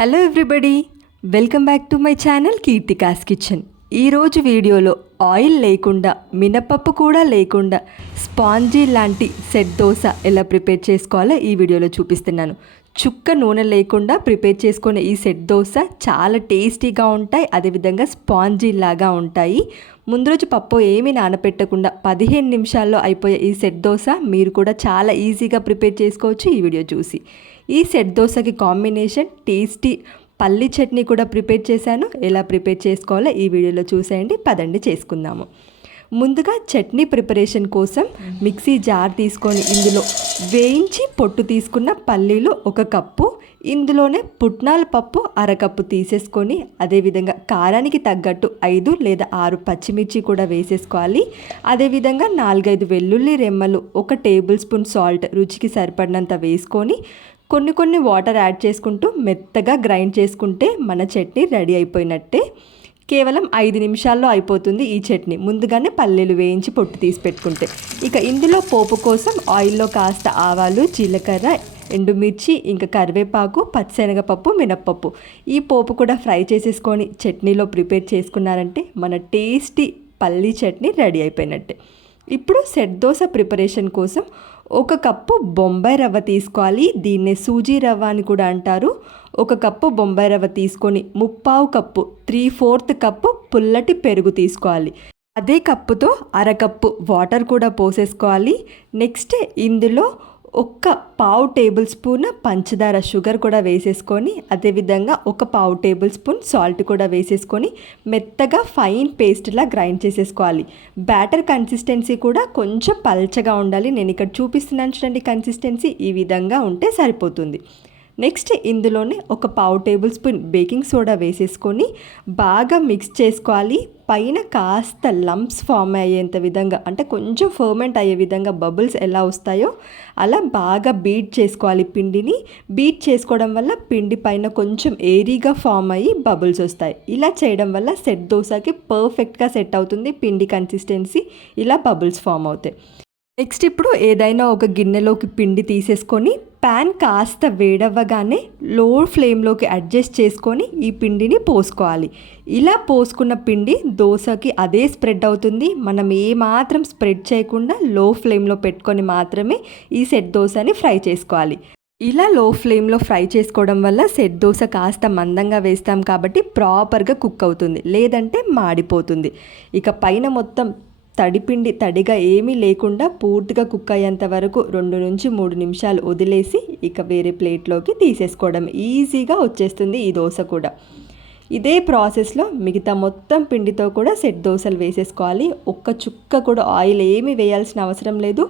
Hello everybody, welcome back to my channel Keerthika's kitchen. ఈరోజు వీడియోలో oil లేకుండా, మినపప్పు కూడా లేకుండా స్పాంజీ లాంటి సెట్ దోశ ఎలా ప్రిపేర్ చేసుకోవాలో ఈ వీడియోలో చూపిస్తున్నాను. చుక్క నూనె లేకుండా ప్రిపేర్ చేసుకునే ఈ సెట్ దోశ చాలా టేస్టీగా ఉంటాయి, అదేవిధంగా స్పాంజీ లాగా ఉంటాయి. ముందు రోజు పప్పు ఏమీ నానపెట్టకుండా 15 నిమిషాల్లో అయిపోయే ఈ సెట్ దోశ మీరు కూడా చాలా ఈజీగా ప్రిపేర్ చేసుకోవచ్చు ఈ వీడియో చూసి. ఈ సెట్ దోశకి కాంబినేషన్ టేస్టీ పల్లి చట్నీ కూడా ప్రిపేర్ చేశాను. ఎలా ప్రిపేర్ చేసుకోవాలో ఈ వీడియోలో చూసేయండి. పదండి చేసుకుందాము. ముందుగా చట్నీ ప్రిపరేషన్ కోసం మిక్సీ జార్ తీసుకొని ఇందులో వేయించి పొట్టు తీసుకున్న పల్లీలు 1 కప్పు, ఇందులోనే పుట్నాల పప్పు 1/2 కప్పు తీసేసుకొని, అదేవిధంగా కారానికి తగ్గట్టు 5 లేదా 6 పచ్చిమిర్చి కూడా వేసేసుకోవాలి. అదేవిధంగా 4-5 వెల్లుల్లి రెమ్మలు, 1 టేబుల్ స్పూన్ సాల్ట్ రుచికి సరిపడినంత వేసుకొని కొన్ని వాటర్ యాడ్ చేసుకుంటూ మెత్తగా గ్రైండ్ చేసుకుంటే మన చట్నీ రెడీ అయిపోయినట్టే. కేవలం 5 నిమిషాల్లో అయిపోతుంది ఈ చట్నీ, ముందుగానే పల్లీలు వేయించి పొట్టు తీసి పెట్టుకుంటే. ఇక ఇందులో పోపు కోసం ఆయిల్లో కాస్త ఆవాలు, జీలకర్ర, ఎండుమిర్చి, ఇంకా కరివేపాకు, పచ్చిశనగపప్పు, మినప్పప్పు ఈ పోపు కూడా ఫ్రై చేసేసుకొని చట్నీలో ప్రిపేర్ చేసుకున్నారంటే మన టేస్టీ పల్లీ చట్నీ రెడీ అయిపోయినట్టే. ఇప్పుడు సెట్ దోశ ప్రిపరేషన్ కోసం 1 కప్పు బొంబాయి రవ్వ తీసుకోవాలి. దీన్నే సూజీ రవ్వ అని కూడా అంటారు. 1 కప్పు బొంబాయి రవ్వ తీసుకొని 3/4 కప్పు 3/4 కప్పు పుల్లటి పెరుగు తీసుకోవాలి. అదే కప్పుతో 1/2 కప్పు వాటర్ కూడా పోసేసుకోవాలి. నెక్స్ట్ ఇందులో 1/4 టేబుల్ స్పూన్ పంచదార షుగర్ కూడా వేసేసుకొని, అదేవిధంగా 1/4 టేబుల్ స్పూన్ సాల్ట్ కూడా వేసేసుకొని మెత్తగా ఫైన్ పేస్ట్లా గ్రైండ్ చేసేసుకోవాలి. బ్యాటర్ కన్సిస్టెన్సీ కూడా కొంచెం పల్చగా ఉండాలి. నేను ఇక్కడ చూపిస్తున్నాను చూడండి, కన్సిస్టెన్సీ ఈ విధంగా ఉంటే సరిపోతుంది. నెక్స్ట్ ఇందులోనే 1/4 టేబుల్ స్పూన్ బేకింగ్ సోడా వేసేసుకొని బాగా మిక్స్ చేసుకోవాలి. పైన కాస్త లంప్స్ ఫామ్ అయ్యేంత విధంగా, అంటే కొంచెం ఫర్మెంట్ అయ్యే విధంగా బబుల్స్ ఎలా వస్తాయో అలా బాగా బీట్ చేసుకోవాలి. పిండిని బీట్ చేసుకోవడం వల్ల పిండి పైన కొంచెం ఏరీగా ఫామ్ అయ్యి బబుల్స్ వస్తాయి. ఇలా చేయడం వల్ల సెట్ దోశకి పర్ఫెక్ట్గా సెట్ అవుతుంది పిండి కన్సిస్టెన్సీ, ఇలా బబుల్స్ ఫామ్ అవుతాయి. నెక్స్ట్ ఇప్పుడు ఏదైనా ఒక గిన్నెలోకి పిండి తీసేసుకొని ప్యాన్ కాస్త వేడవ్వగానే లో ఫ్లేమ్లోకి అడ్జస్ట్ చేసుకొని ఈ పిండిని పోసుకోవాలి. ఇలా పోసుకున్న పిండి దోశకి అదే స్ప్రెడ్ అవుతుంది. మనం ఏమాత్రం స్ప్రెడ్ చేయకుండా లో ఫ్లేమ్లో పెట్టుకొని మాత్రమే ఈ సెట్ దోశని ఫ్రై చేసుకోవాలి. ఇలా లో ఫ్లేమ్లో ఫ్రై చేసుకోవడం వల్ల సెట్ దోశ కాస్త మందంగా వేస్తాం కాబట్టి ప్రాపర్గా కుక్ అవుతుంది, లేదంటే మాడిపోతుంది. ఇక పైన మొత్తం తడిపిండి తడిగా ఏమీ లేకుండా పూర్తిగా కుక్ అయ్యేంత వరకు 2 నుంచి 3 నిమిషాలు వదిలేసి ఇక వేరే ప్లేట్లోకి తీసేసుకోవడం. ఈజీగా వచ్చేస్తుంది ఈ దోశ కూడా. ఇదే ప్రాసెస్లో మిగతా మొత్తం పిండితో కూడా సెట్ దోశలు వేసేసుకోవాలి. 1 చుక్క కూడా ఆయిల్ ఏమీ వేయాల్సిన అవసరం లేదు.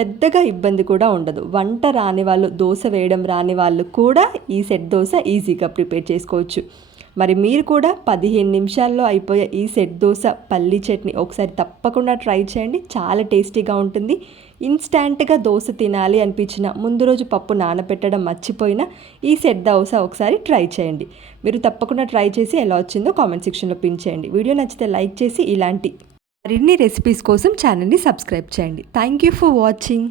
పెద్దగా ఇబ్బంది కూడా ఉండదు. వంట రాని వాళ్ళు, దోశ వేయడం రాని వాళ్ళు కూడా ఈ సెట్ దోశ ఈజీగా ప్రిపేర్ చేసుకోవచ్చు. మరి మీరు కూడా 15 నిమిషాల్లో అయిపోయే ఈ సెట్ దోశ పల్లీ చట్నీ ఒకసారి తప్పకుండా ట్రై చేయండి. చాలా టేస్టీగా ఉంటుంది. ఇన్స్టాంట్గా దోశ తినాలి అనిపించిన, ముందు రోజు పప్పు నానబెట్టడం మర్చిపోయినా ఈ సెట్ దోశ ఒకసారి ట్రై చేయండి. మీరు తప్పకుండా ట్రై చేసి ఎలా వచ్చిందో కామెంట్ సెక్షన్లో పిన్ చేయండి. వీడియో నచ్చితే లైక్ చేసి ఇలాంటి మరిన్ని రెసిపీస్ కోసం ఛానల్ని సబ్స్క్రైబ్ చేయండి. Thank you for watching.